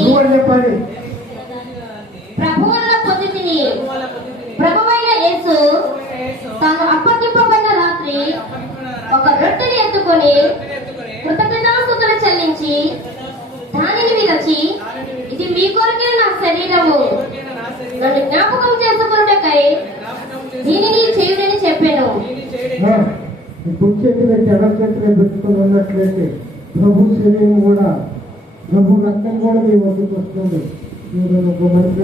నువ్వు అని చెప్పాలి. ప్రభువుల పొందితిని. ప్రభువైన యేసు తాను అప్పగింపబడిన రాత్రి ఒక రొట్టెని ఎత్తుకొని కృతజ్ఞతాస్తుతులు చెల్లించి దానిని విరచి ఇది మీ కొరకే నా శరీరము. నన్ను జ్ఞాపకం చేసుకున్నటకై జ్ఞాపకం చేసి దీనిని చేయుడని చెప్పాను. కుడి చేతిలో ఎడమ చేతిలో పెట్టుకుని ఉన్నట్లయితే ప్రభు శరీరం కూడా రక్తం కూడా మీ వద్దకు వస్తుంది. మీరు ఒక మంచి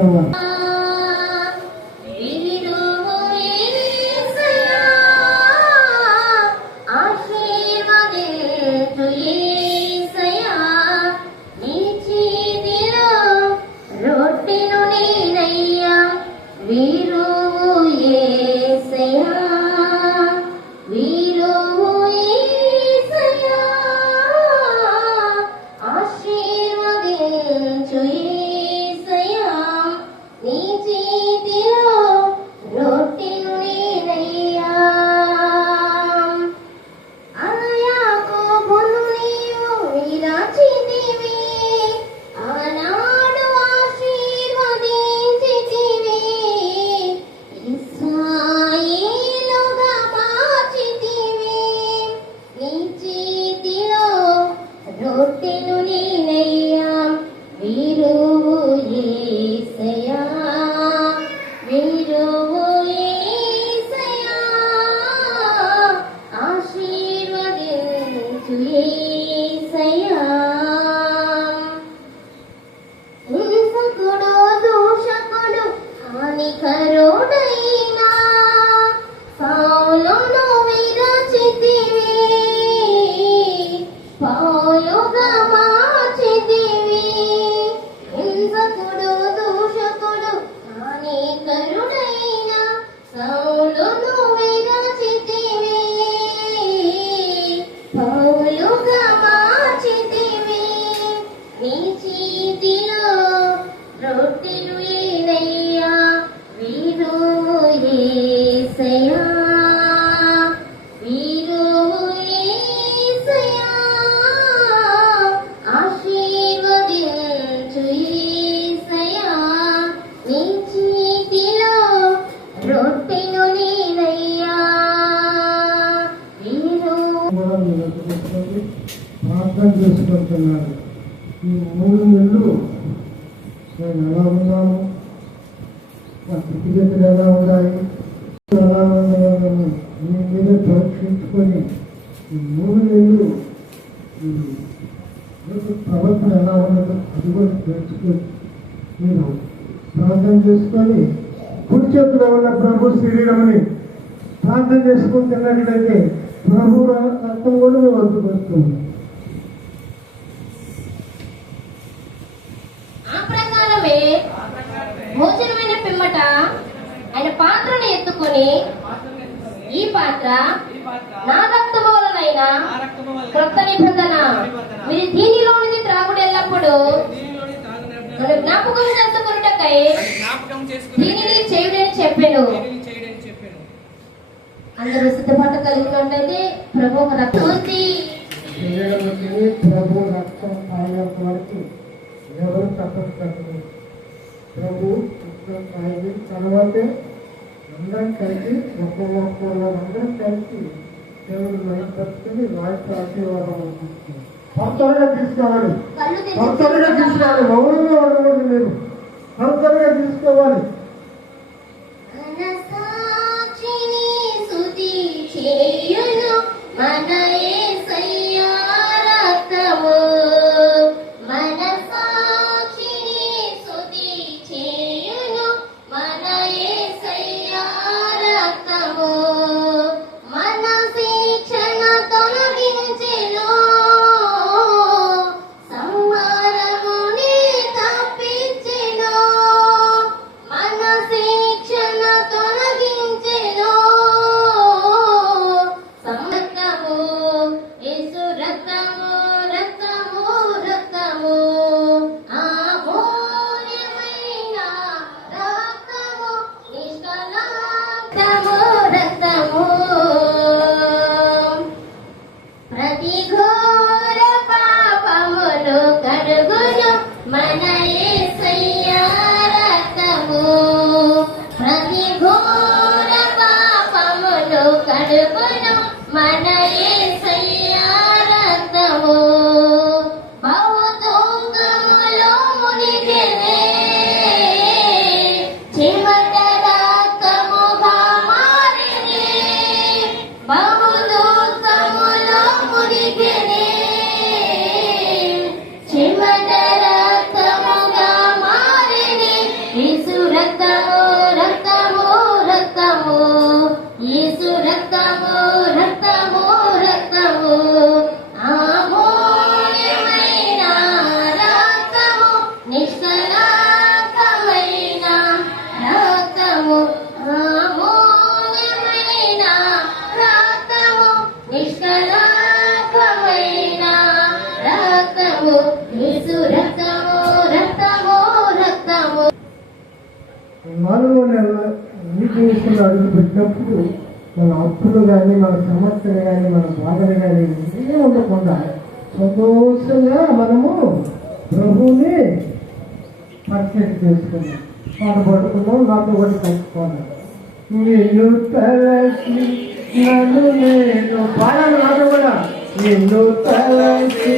那你 యేసయ్యా వీరు యేసయ్యా ఆశీర్వదించు యేసయ్యా. నీ చేతిలో రొట్టెలు నేనయ్యా. వీరు ప్రార్థన చేసుకుంటున్నాను. ఈ మూడు నెలలు నేను ఎలా ఉన్నాను? నా స్థితిగతులు ఎలా ఉన్నాయి? ఈ మూడు నెలలు ప్రవర్తన ఎలా ఉన్నదో అది కూడా తెలుసుకొని మీరు ప్రార్థన చేసుకొని కుడి చేతిలో ఉన్న ప్రభు శరీరముని ప్రార్థన చేసుకుంటున్నట్లయితే ప్రభు రక్తం కూడా మీ వద్దకు వస్తుంది. ఆ ప్రకారమే భోజనమైన పిమ్మట ఆయన పాత్రను ఎత్తుకొని ఈ పాత్ర నా రక్తము వలనైన వలన క్రొత్త నిబంధన. మీరు దీనిలోనిది త్రాగుడు ఎల్లప్పుడు జ్ఞాపకం చేసుకున్నటకై దీనిని చేయుడని చెప్పాను. చెప్పాను అందరూ సిద్ధపాటు కలిగినట్లయితే ప్రభు ఒక రక్తం ఉంది. ప్రభు రక్తం తాగేంత వరకు ఎవరు తప్పదు తప్పదు. ప్రభు రక్తం తాగి తర్వాతే అందరం కలిసి ఒక్కొక్క ఒక్కొక్క అందరం కలిసి దేవుడు మైపరుచుకుని వాయిస్ ఆశీర్వాదం అనుకుంటున్నాం త్వరగా తీసుకోవాలి. త్వరగా తీసుకోవాలి. మౌనంగా ఉండకూడదు మీరు? త్వరగా తీసుకోవాలి. మన మన యేసయ్య రక్తము ప్రతి ఘోర పాపమును కడుపును మన నాలుగో నెల నీటి విషయంలో అడుగు పెట్టినప్పుడు మన అప్పులు కానీ మన సమస్యలు కానీ మన బాధలు కానీ ఏమి ఉండకుండా సంతోషంగా మనము ప్రభువుని పరిచయం చేసుకున్నాం పాట పడుకున్నాం నాతో కూడా కలుపుకోవాలి నిన్ను తలసి నన్ను నేను పాడాలి నాతో కూడా. నిన్ను తలసి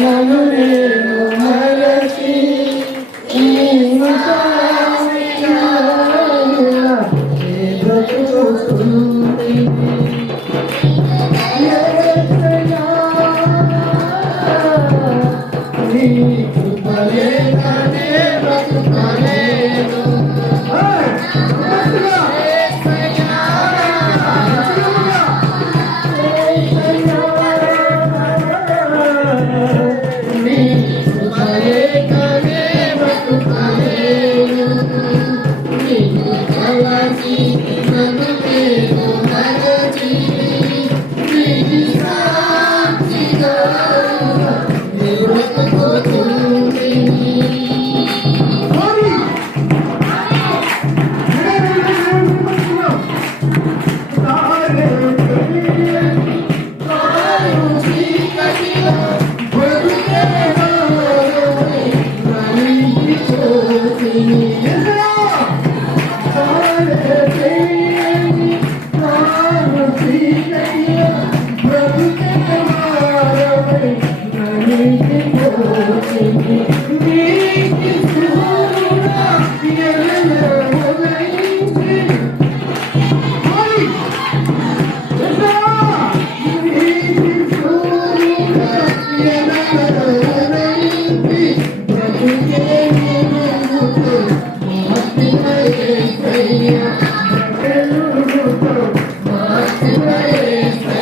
నన్ను నేను మలసి నిన్ను Thank you. praise.